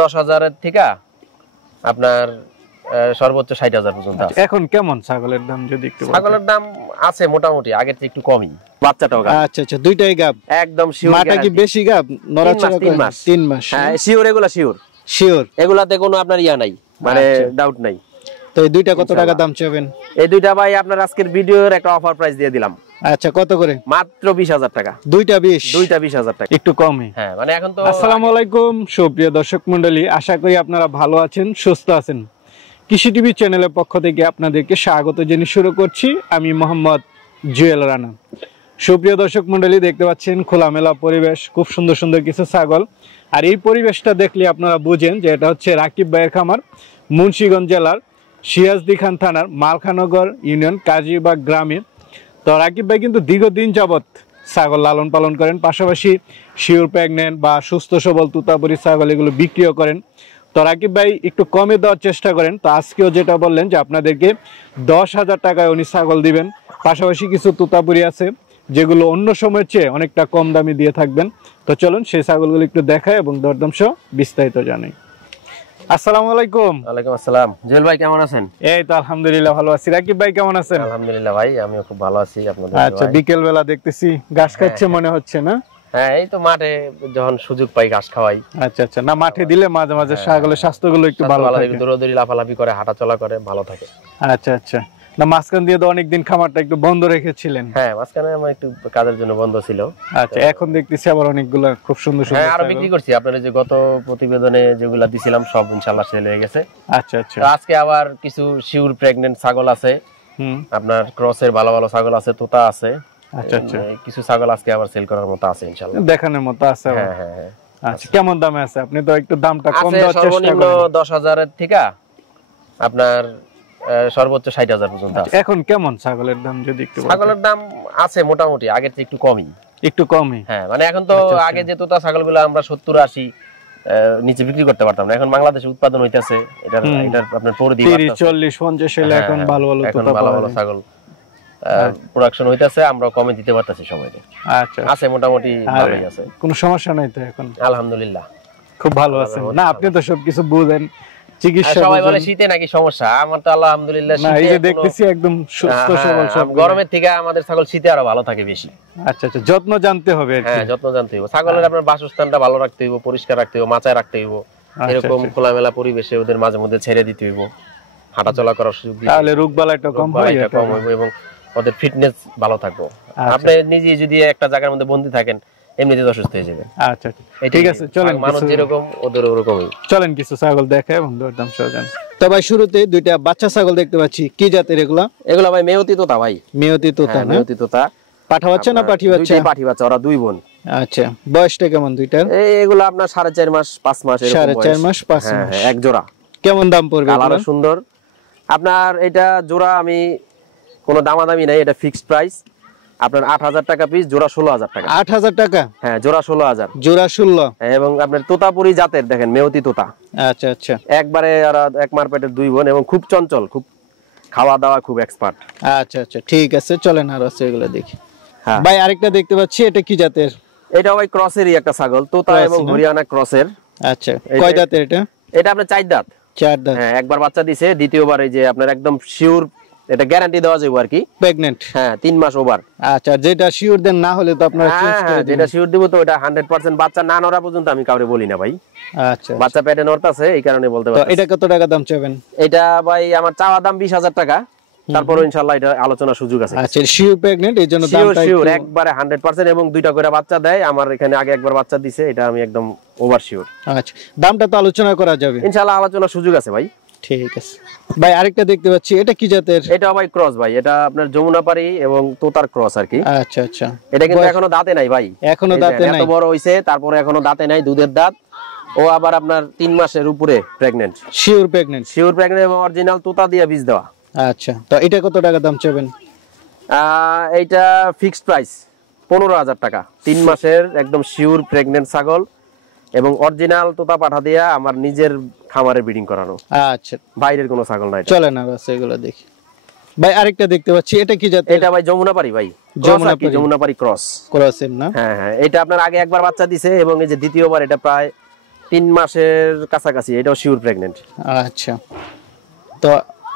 10,000 থেকে আপনার সর্বোচ্চ 60,000 পর্যন্ত আছে। এখন কেমন ছাগলের দাম যদি একটু বলেন? ছাগলের দাম আছে মোটামুটি আগের থেকে একটু কমই। বাচ্চাটাও গাব। আচ্ছা আচ্ছা, দুইটাই গাব একদম শিওর। মাটা কি বেশি গাব? নড়াচড়া করে 3 মাস। হ্যাঁ শিওর, এগুলা শিওর। শিওর, এগুলাতে কোনো আপনার ইয়া নাই, মানে ডাউট নাই। তো এই দুইটা কত টাকা দাম চাবেন? এই দুইটা ভাই আপনার আজকের ভিডিওর একটা অফার প্রাইস দিয়ে দিলাম। আচ্ছা, কত করে? মাত্র 20,000 টাকা। দুইটা 20? দুইটা 20,000 টাকা, একটু কমই। হ্যাঁ মানে এখন তো। আসসালামু আলাইকুম সুপ্রিয় দর্শক মণ্ডলী, আশা করি আপনারা ভালো আছেন, সুস্থ আছেন। কৃষি টিভি চ্যানেলের পক্ষ থেকে আপনাদেরকে স্বাগত জানিয়ে শুরু করছি আমি মোহাম্মদ জুয়েল রানা। সুপ্রিয় দর্শক মণ্ডলী, দেখতে পাচ্ছেন খোলামেলা পরিবেশ, খুব সুন্দর সুন্দর কিছু ছাগল। আর এই পরিবেশটা দেখলে আপনারা বুঝেন যে এটা হচ্ছে রাকিব ভাইয়ের খামার, মুন্সিগঞ্জ জেলার সিরাজদি খান থানার মালখানগর ইউনিয়ন কাজীবাগ গ্রামে। তো রাকিব ভাই কিন্তু দীর্ঘদিন যাবৎ ছাগল লালন পালন করেন, পাশাপাশি শিওর প্রেগনেন্ট বা সুস্থ সবল তুতাপুরি ছাগল এগুলো বিক্রিও করেন। তো রাকিব ভাই একটু কমে দেওয়ার চেষ্টা করেন। তো আজকেও যেটা বললেন যে আপনাদেরকে 10,000 টাকায় উনি ছাগল দিবেন, পাশাপাশি কিছু তুতাপুরি আছে যেগুলো অন্য সময়ের চেয়ে অনেকটা কম দামে দিয়ে থাকবেন। তো চলুন সেই ছাগলগুলো একটু দেখায় এবং দরদাম সহ বিস্তারিত জানাই। আসসালামু আলাইকুম। ওয়ালাইকুম আসসালাম। জুয়েল ভাই কেমন আছেন? এই তো আলহামদুলিল্লাহ ভালো আছি। রাকিব ভাই কেমন আছেন? আলহামদুলিল্লাহ ভাই, আমিও খুব ভালো আছি। আপনাদের আচ্ছা, বিকেল বেলা দেখতেছি ঘাস খাচ্ছে মনে হচ্ছে না? হ্যাঁ, এই তো মাঠে যখন সুযোগ পাই ঘাস খাওয়াই। আচ্ছা আচ্ছা, না মাঠে দিলে মাঝে মাঝে ছাগলের স্বাস্থ্যগুলো একটু ভালো থাকে, দৌড়াদৌড়ি লাফালাফি করে হাঁটা চলা করে ভালো থাকে। আচ্ছা আচ্ছা, না মাঝখান দিয়ে তো অনেকদিন খামারটা একটু বন্ধ রেখেছিলেন। হ্যাঁ, মাঝখানে আমার একটু কাজের জন্য বন্ধ ছিল। আচ্ছা, এখন দেখতেছি আবার অনেকগুলো খুব সুন্দর সুন্দর। হ্যাঁ, আরো বিক্রি করছি। আপনাদের যে গত প্রতিবেদনে যেগুলা দিছিলাম সব ইনশাআল্লাহ সেল হয়ে গেছে। আচ্ছা আচ্ছা, আজকে আবার কিছু শিওর প্রেগন্যান্ট ছাগল আছে, আপনার ক্রসের ভালো ভালো ছাগল আছে, তোতা আছে। আচ্ছা আচ্ছা, কিছু ছাগল আজকে আবার সেল করার মতো আছে ইনশাআল্লাহ, দেখানোর মতো আছে। হ্যাঁ হ্যাঁ হ্যাঁ। আচ্ছা, কেমন দামে আছে? আপনি তো একটু দামটা কম দেওয়ার চেষ্টা সর্বনিম্ন করেন। 10,000 থেকে আপনার সর্বোচ্চ 60,000 পর্যন্ত আছে। এখন কেমন ছাগলের দাম যদি একটু বলেন? ছাগলের দাম আছে মোটামুটি আগের থেকে একটু কমই। একটু কমই, হ্যাঁ মানে এখন তো আগে যে তোতা ছাগলগুলো আমরা 70-80 নিচে বিক্রি করতে পারতাম না, এখন বাংলাদেশে উৎপাদন হইতাছে। এটার আপনার পরিধি 30-40-50 হলে এখন ভালো ভালো তোতা ভালো ভালো ছাগল প্রোডাকশন হইতাছে, আমরা কমে দিতে পারতাছি সময়টা। আচ্ছা, আছে মোটামুটি ভালোই আছে, কোনো সমস্যা নাই তো এখন? আলহামদুলিল্লাহ খুব ভালো আছে। না আপনি তো সবকিছু বুঝেন, চিকিৎসা। সবাই বলে শীতে নাকি সমস্যা, আমার তো আলহামদুলিল্লাহ শীতে এই যে দেখতেছি একদম সুস্থ সবল সব। গরমের থেকে আমাদের ছাগল শীতে আরো ভালো থাকে বেশি। আচ্ছা আচ্ছা, যত্ন জানতে হবে আর কি। হ্যাঁ, যত্ন জানতে হবে। ছাগলের আপনার বাসস্থানটা ভালো রাখতে হবে, পরিষ্কার রাখতে হবে, মাচায় রাখতে হবে। এরকম খোলামেলা পরিবেশে ওদের মাঝে মধ্যে ছেড়ে দিতে হবে, হাঁটাচলা করার সুযোগ দিতে হবে, তাহলে রোগবালাইটা কম হবে এবং ওদের ফিটনেস ভালো থাকবে। আপনি নিজে যদি একটা জায়গার মধ্যে বন্দী থাকেন এমনিতেই অসুস্থ হয়ে যাবে। আচ্ছা ঠিক আছে, চলেন মানুষ যেরকম ওদের ওরকমই। চলেন কিছু ছাগল দেখাই এবং দরদাম সহ জানি। তো ভাই শুরুতে দুইটা বাচ্চা ছাগল দেখতে পাচ্ছি, কি জাতের এগুলা? এগুলা ভাই মেয়তি তোতা ভাই। মেয়তি তোতা না? মেয়তি তোতা। পাঠা বাচ্চা না পাঠি বাচ্চা? দুইটাই পাঠি বাচ্চা, ওরা দুই বোন। আচ্ছা, বয়সটা কেমন দুইটার? এগুলা আপনার 4.5 মাস 5 মাস এরকম বয়স। 4.5 মাস 5 মাস, এক জোড়া। কেমন দাম পড়বে? কালারও সুন্দর। আপনার এটা জোড়া আমি কোনো দামাদামি নাই, এটা ফিক্সড প্রাইস। আপনার 8,000 টাকা পিস, জোড়া 16,000 টাকা। 8,000 টাকা? হ্যাঁ, জোড়া 16,000। জোড়া 16? এবং আপনার তোতাপুরি জাতের দেখেন, মেয়তি তোতা। আচ্ছা আচ্ছা, একবারে আর এক মারপেটের দুই বোন এবং খুব চঞ্চল, খুব খাওয়া দাওয়া খুব এক্সপার্ট। আচ্ছা আচ্ছা, ঠিক আছে, চলেন আর আছে এগুলো দেখি। হ্যাঁ ভাই, আরেকটা দেখতে পাচ্ছি, এটা কি জাতের? এটা ভাই ক্রসেরই একটা ছাগল, তোতা এবং হরিয়ানা ক্রসের। আচ্ছা, কয় দাঁতের এটা? এটা আপনার 4 দাঁত। 4 দাঁত। হ্যাঁ, একবার বাচ্চা দিছে, দ্বিতীয়বার এই যে আপনার একদম শিওর, এটা গ্যারান্টি দেওয়া যাবে আর কি, প্রেগন্যান্ট। হ্যাঁ, 3 মাস ওভার। আচ্ছা, যেটা শিওর দেন না হলে তো আপনারা চেঞ্জ করে দিবেন। যেটা শিওর দিব তো এটা 100% বাচ্চা না নড়া পর্যন্ত আমি কাউরে বলি না ভাই। আচ্ছা, বাচ্চা পেটে নড়তাছে এই কারণে বলতে পারছি। তো এটা কত টাকা দাম চাবেন? এটা ভাই আমার চাওয়া দাম 20,000 টাকা, তারপর ইনশাআল্লাহ এটা আলোচনার সুযোগ আছে। আচ্ছা, শিওর প্রেগন্যান্ট, এইজন্য দামটা শিওর একবারে 100% এবং দুইটা করে বাচ্চা দেয়। আমার এখানে আগে একবার বাচ্চা দিছে, এটা আমি একদম ওভার শিওর। আচ্ছা, দামটা তো আলোচনা করা যাবে ইনশাআল্লাহ, আলোচনার সুযোগ আছে ভাই। ঠিক আছে ভাই, আরেকটা দেখতে পাচ্ছি, এটা কি জাতের? এটা ভাই ক্রস ভাই, এটা আপনার যমুনাপাড়ি এবং তোতার ক্রস আর কি। আচ্ছা আচ্ছা, এটা কিন্তু এখনো দাঁতে নাই ভাই, এখনো দাঁতে নাই। এত বড় হইছে তারপরে এখনো দাঁতে নাই, দুধের দাঁত। ও আবার আপনার 3 মাসের উপরে pregnant. Sure pregnant? Sure pregnant এবং অরিজিনাল তোতা দিয়ে বীজ দেওয়া। আচ্ছা, তো এটা কত টাকা দাম চাবেন? এইটা ফিক্সড প্রাইস 15,000 টাকা। 3 মাসের একদম শিওর প্রেগন্যান্ট ছাগল এবং অরিজিনাল তোতা পাঠা দিয়া আমার নিজের খামারে ব্রিডিং করানো। আচ্ছা, বাইরের কোনো ছাগল নাই। চলেন আর আছে এগুলো দেখি। ভাই, আরেকটা দেখতে পাচ্ছি, এটা কি জাতের? এটা ভাই যমুনাপাড়ি ভাই, যমুনাপাড়ি ক্রস। ক্রসের না? হ্যাঁ হ্যাঁ, এটা আপনার আগে একবার বাচ্চা দিছে এবং এই যে দ্বিতীয়বার, এটা প্রায় 3 মাসের কাছাকাছি, এটাও শিওর প্রেগন্যান্ট। আচ্ছা, তো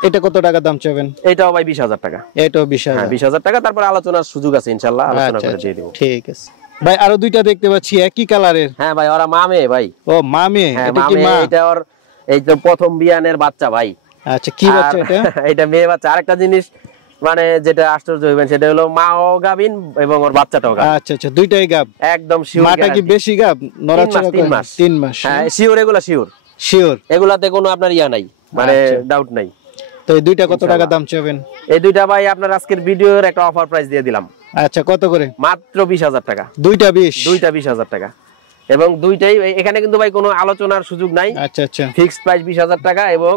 এটা কত টাকা দাম চাবেন? এটাও ভাই 20,000 টাকা। এটাও 20,000? হ্যাঁ 20,000 টাকা, তারপর আলোচনার সুযোগ আছে ইনশাআল্লাহ, আলোচনা আচ্ছা, করে দিয়ে দেব। ঠিক আছে ভাই। আরো দুইটা দেখতে পাচ্ছি একই কালারের। হ্যাঁ ভাই, ওরা মামে ভাই। ও মামে, হ্যাঁ এটা কি মা? এটা ওর এই তো প্রথম বিয়ানের বাচ্চা ভাই। আচ্ছা, কি বাচ্চা এটা? এটা মেয়ে বাচ্চা। আরেকটা জিনিস মানে যেটা আশ্চর্য হইবেন সেটা হলো মাও গাবিন এবং ওর বাচ্চাটাও গাবিন। আচ্ছা আচ্ছা, দুইটাই গাব একদম শিওর। মাটা কি বেশি গাব? নড়াচড়া করে? 3 মাস। 3 মাস। হ্যাঁ শিওর, এগুলা শিওর। শিওর, এগুলাতে কোনো আপনার ইয়া নাই, মানে আচ্ছা। ডাউট নাই। তো এই দুইটা কত টাকা দাম চাবেন? এই দুইটা ভাই আপনার আজকের ভিডিওর একটা অফার প্রাইস দিয়ে দিলাম। আচ্ছা, কত করে? মাত্র 20,000 টাকা। দুইটা 20? দুইটা 20,000 টাকা, এবং দুইটাই এখানে কিন্তু ভাই কোনো আলোচনার সুযোগ নাই। আচ্ছা আচ্ছা, ফিক্সড প্রাইস 20,000 টাকা, এবং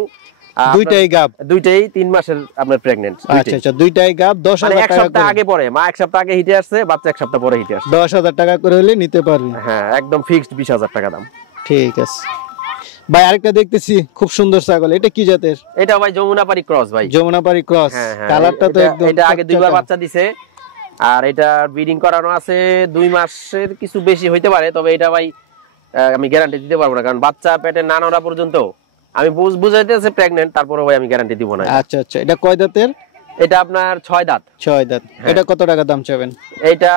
দুইটাই গাব? দুইটাই 3 মাসের আপনার প্রেগন্যান্ট। আচ্ছা আচ্ছা, দুইটাই গাব। 10,000 এক টাকা সপ্তাহ করে? আগে পরে, মা এক সপ্তাহ আগে হিটে আসছে, বাচ্চা এক সপ্তাহ পরে হিটে আসছে। 10,000 টাকা করে হলে নিতে পারবে? হ্যাঁ একদম ফিক্সড 20,000 টাকা দাম। ঠিক আছে ভাই। আরেকটা দেখতেছি খুব সুন্দর ছাগল, এটা কি জাতের? এটা ভাই যমুনাপাড়ি ক্রস ভাই। যমুনাপাড়ি ক্রস। হ্যাঁ হ্যাঁ, কালারটা তো একদম, এটা আগে দুইবার বাচ্চা দিছে, আর এটা ব্রিডিং করানো আছে 2 মাসের কিছু বেশি হইতে পারে, তবে এটা ভাই আমি গ্যারান্টি দিতে পারবো না, কারণ বাচ্চা পেটে না নড়া পর্যন্ত আমি বুঝাইতেছে প্রেগন্যান্ট, তারপরে ভাই আমি গ্যারান্টি দিব না। আচ্ছা আচ্ছা, এটা কয় দাঁতের? এটা আপনার 6 দাঁত। 6 দাঁত। এটা কত টাকা দাম চাবেন? এটা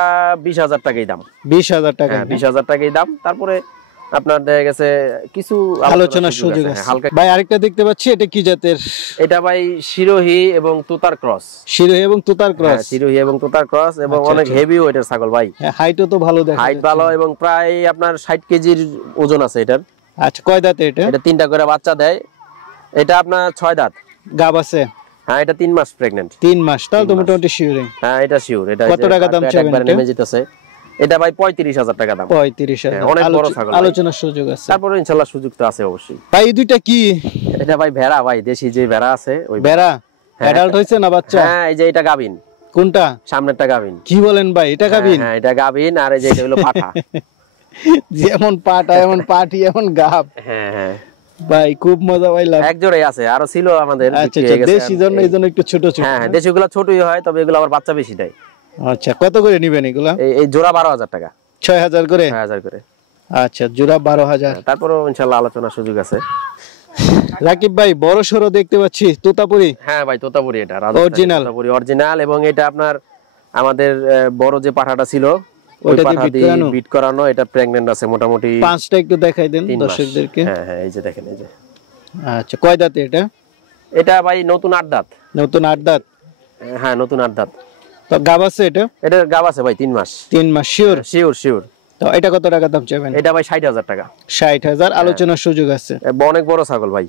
20,000 টাকাই দাম। 20,000 টাকা? হ্যাঁ 20,000 টাকাই দাম। তারপরে আপনার দেখা গেছে কিছু আলোচনার সুযোগ আছে হালকা। ভাই আরেকটা দেখতে পাচ্ছি, এটা কি জাতের? এটা ভাই শিরোহী এবং তুতার ক্রস। শিরোহী এবং তুতার ক্রস? শিরোহী এবং তুতার ক্রস, এবং অনেক হেভি ওয়েটের ছাগল ভাই। হাইটও তো ভালো দেখা হাইট ভালো, এবং প্রায় আপনার 60 কেজির ওজন আছে এটার। আচ্ছা, কয় দাঁতে এটা? এটা 3টা করে বাচ্চা দেয়। এটা আপনার 6 দাঁত। গাব আছে? হ্যাঁ এটা 3 মাস প্রেগন্যান্ট। 3 মাস, তাহলে তো মোটামুটি শিওর। হ্যাঁ এটা শিওর। এটা কত টাকা দাম চাবেন? নেমে যেতেছে। এটা ভাই 35,000 টাকা দাম। 35,000? অনেক বড় ছাগল, আলোচনার সুযোগ আছে? তারপরে ইনশাআল্লাহ সুযোগ তো আছে অবশ্যই। ভাই এই দুইটা কি? এটা ভাই ভেড়া ভাই, দেশি যে ভেড়া আছে ওই ভেড়া। অ্যাডাল্ট হইছে না বাচ্চা? হ্যাঁ এই যে এটা গাবিন। কোনটা? সামনেরটা গাবিন। কি বলেন ভাই, এটা গাবিন? হ্যাঁ এটা গাবিন, আর এই যে এটা হলো পাঠা। যেমন পাঠা এমন পাঠি এমন গাব। হ্যাঁ হ্যাঁ ভাই খুব মজা পাইলাম। এক জোড়াই আছে, আরো ছিল আমাদের। আচ্ছা আচ্ছা, দেশি জন্য এইজন্য একটু ছোট ছোট। হ্যাঁ দেশিগুলো ছোটই হয়, তবে এগুলো আবার বাচ্চা বেশি দেয়। আচ্ছা, কত করে নিবেন এগুলা? এই জোড়া 12,000 টাকা। 6,000 করে? 6,000 করে। আচ্ছা, জোড়া 12,000। তারপরেও ইনশাআল্লাহ আলোচনার সুযোগ আছে। রাকিব ভাই বড় সরো দেখতে পাচ্ছি, তোতাপুরি? হ্যাঁ ভাই তোতাপুরি, এটা অরিজিনাল? তোতাপুরি অরিজিনাল, এবং এটা আপনার আমাদের বড় যে পাঠাটা ছিল ওই ওটা পাঠা দিয়ে দিয়ে বিট করানো। এটা প্রেগন্যান্ট আছে মোটামুটি। পাঁচটা একটু দেখাই দেন 3 মাস। দর্শকদেরকে। হ্যাঁ হ্যাঁ এই যে দেখেন, এই যে। আচ্ছা, কয় দাঁতে এটা? এটা ভাই নতুন 8 দাঁত। নতুন 8 দাঁত? হ্যাঁ নতুন 8 দাঁত। তো গাব আছে এটা? এটা গাব আছে ভাই 3 মাস। 3 মাস শিওর? Sure sure. তো এটা কত টাকা দাম চাবেন? এটা ভাই 60,000 টাকা। 60,000? আলোচনার সুযোগ আছে? অনেক বড় ছাগল ভাই।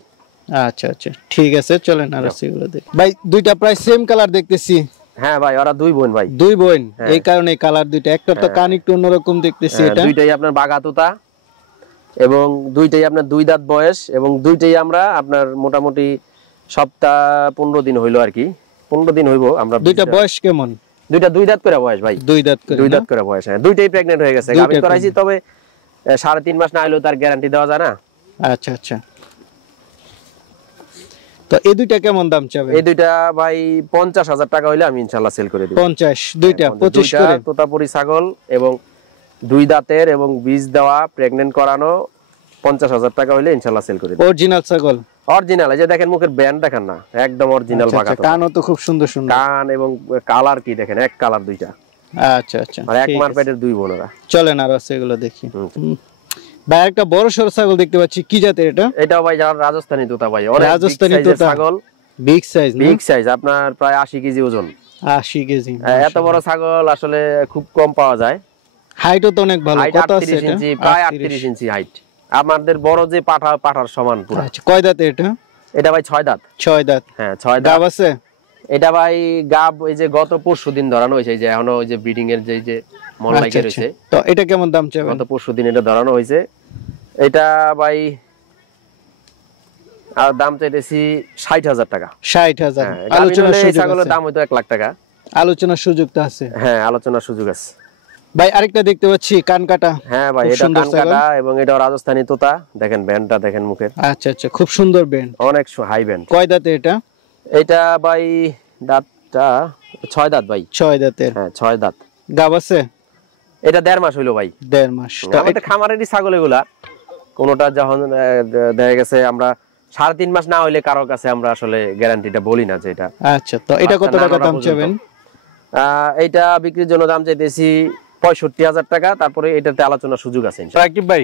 আচ্ছা আচ্ছা, ঠিক আছে, চলেন আর সেগুলো দেখি। ভাই দুইটা প্রায় সেম কালার দেখতেছি। হ্যাঁ ভাই ওরা 2 বোন ভাই। 2 বোন, এই কারণে কালার দুইটা। একটা তো কান একটু অন্যরকম দেখতেছি। এটা দুইটাই আপনার বাঘা তোতা, এবং দুইটাই আপনার 2 দাঁত বয়স, এবং দুইটাই আমরা আপনার মোটামুটি সপ্তাহ 15 দিন হইলো আর কি। 15 দিন হইবো আমরা। দুইটা বয়স কেমন? দুইটা 2 দাঁত করে বয়স ভাই। 2 দাঁত করে? 2 দাঁত করে বয়স। হ্যাঁ দুইটাই প্রেগন্যান্ট হয়ে গেছে, গাবিন করাইছি, তবে 3.5 মাস না হইলেও তার গ্যারান্টি দেওয়া যায় না। আচ্ছা আচ্ছা, তো এই দুইটা কেমন দাম চাবেন? এই দুইটা ভাই 50,000 টাকা হইলে আমি ইনশাআল্লাহ সেল করে দেব। 50? দুইটা 25 করে? তোতাপুরি ছাগল এবং 2 দাঁতের এবং বীজ দেওয়া প্রেগন্যান্ট করানো 50,000 টাকা হইলে ইনশাআল্লাহ সেল করে দেব। অরিজিনাল ছাগল? অরিজিনাল। এই যে দেখেন মুখের ব্যান্ড দেখেন না, একদম অরিজিনাল বাঘা তোতা। কানও তো খুব সুন্দর সুন্দর। কান এবং কালার কি দেখেন, এক কালার দুইটা। আচ্ছা আচ্ছা, আর এক মার পেটের 2 বোনেরা। চলেন আর সেগুলো দেখি। ভাই একটা বড় সরো ছাগল দেখতে পাচ্ছি, কি জাতের এটা? এটাও ভাই রাজস্থানী তোতা ভাই, অনেক রাজস্থানী বিগ সাইজের তোতা? ছাগল। Big size? বিগ সাইজ, আপনার প্রায় 80 কেজি ওজন। 80 কেজি? এত বড় ছাগল আসলে খুব কম পাওয়া যায়। হাইটও তো অনেক ভালো। হাইট কত আছে 38 এটা? ইঞ্চি, প্রায় 38 ইঞ্চি হাইট। আমাদের বড় যে পাঠার সমান পুরো। আচ্ছা, কয় দাঁতে এটা? এটা ভাই 6 দাঁত। 6 দাঁত? হ্যাঁ 6 দাঁত। গাব আছে? এটা ভাই গাব এই যে গত পরশুদিন ধরানো হয়েছে, এই যে এখনো ওই যে ব্রিডিং এর যে মল লাগে রয়েছে। তো এটা কেমন দাম চাবেন? গত পরশুদিন এটা ধরানো হয়েছে। এটা ভাই আর দাম চাইতেছি 60,000 টাকা। 60,000? আলোচনার সুযোগ আছে? ছাগলের দাম হয়তো 1 লাখ টাকা। আলোচনার সুযোগ তো আছে? হ্যাঁ আলোচনার সুযোগ আছে। ভাই আরেকটা দেখতে পাচ্ছি, কান কাটা? হ্যাঁ ভাই এটা কান কাটা, এবং এটা রাজস্থানী তোতা। দেখেন ব্যান্ডটা দেখেন মুখের। আচ্ছা আচ্ছা, খুব সুন্দর ব্যান্ড, অনেক হাই ব্যান্ড। কয় দাঁতে এটা? এটা ভাই দাঁতটা 6 দাঁত ভাই। 6 দাঁতের? হ্যাঁ 6 দাঁত। গাব আছে? এটা 1.5 মাস হইলো ভাই। 1.5 মাস? আমাদের খামারেরই ছাগল এগুলা, কোনোটা যখন দেখা গেছে আমরা 3.5 মাস না হইলে কারো কাছে আমরা আসলে গ্যারান্টিটা বলি না যে এটা। আচ্ছা, তো এটা কত টাকা দাম চাবেন? এইটা বিক্রির জন্য দাম চাইতেছি 65,000 টাকা, তারপরে এটাতে আলোচনার সুযোগ আছে ইনশাআল্লাহ। রাকিব ভাই,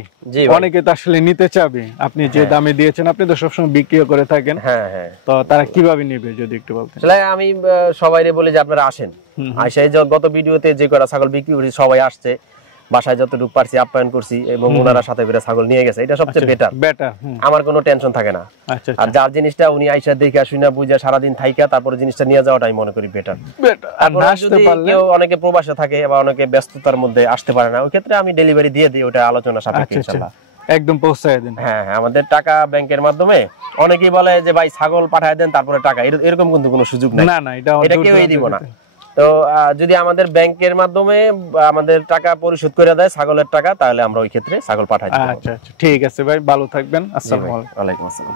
অনেকে তো আসলে নিতে চাবে, আপনি যে দামে দিয়েছেন, আপনি তো সবসময় বিক্রি করে থাকেন। হ্যাঁ হ্যাঁ, তো তারা কিভাবে নেবে যদি একটু বলতেন? আসলে আমি সবাইরে বলি যে আপনারা আসেন, আইসাই গত ভিডিওতে যে কটা ছাগল বিক্রি করেছি সবাই আসছে, বাসায় যতটুকু পারছি আপ্যায়ন করছি এবং ওনারা সাথে করে ছাগল নিয়ে গেছে, এটা সবচেয়ে বেটার। আমার কোনো টেনশন থাকে না। আর যার জিনিসটা উনি আইসা দেখে শুনে বুঝে সারাদিন থাইকা তারপরে জিনিসটা নিয়ে যাওয়াটা আমি মনে করি বেটার। যদি কেউ অনেকে প্রবাসে থাকে বা অনেকে ব্যস্ততার মধ্যে আসতে পারে না, ওই ক্ষেত্রে আমি ডেলিভারি দিয়ে দিই, ওটা আলোচনা সাপেক্ষে ইনশাআল্লাহ একদম পৌঁছায় দেন। হ্যাঁ, আমাদের টাকা ব্যাংকের মাধ্যমে। অনেকেই বলে যে ভাই ছাগল পাঠায় দেন তারপরে টাকা, এরকম কিন্তু কোনো সুযোগ নাই। না, এটা কেউই দিব না। তো যদি আমাদের ব্যাংকের মাধ্যমে আমাদের টাকা পরিশোধ করে দেয় ছাগলের টাকা, তাহলে আমরা ওই ক্ষেত্রে ছাগল পাঠাই দিই। আচ্ছা, ঠিক আছে ভাই, ভালো থাকবেন। আসসালামু আলাইকুম। ওয়ালাইকুম আসসালাম।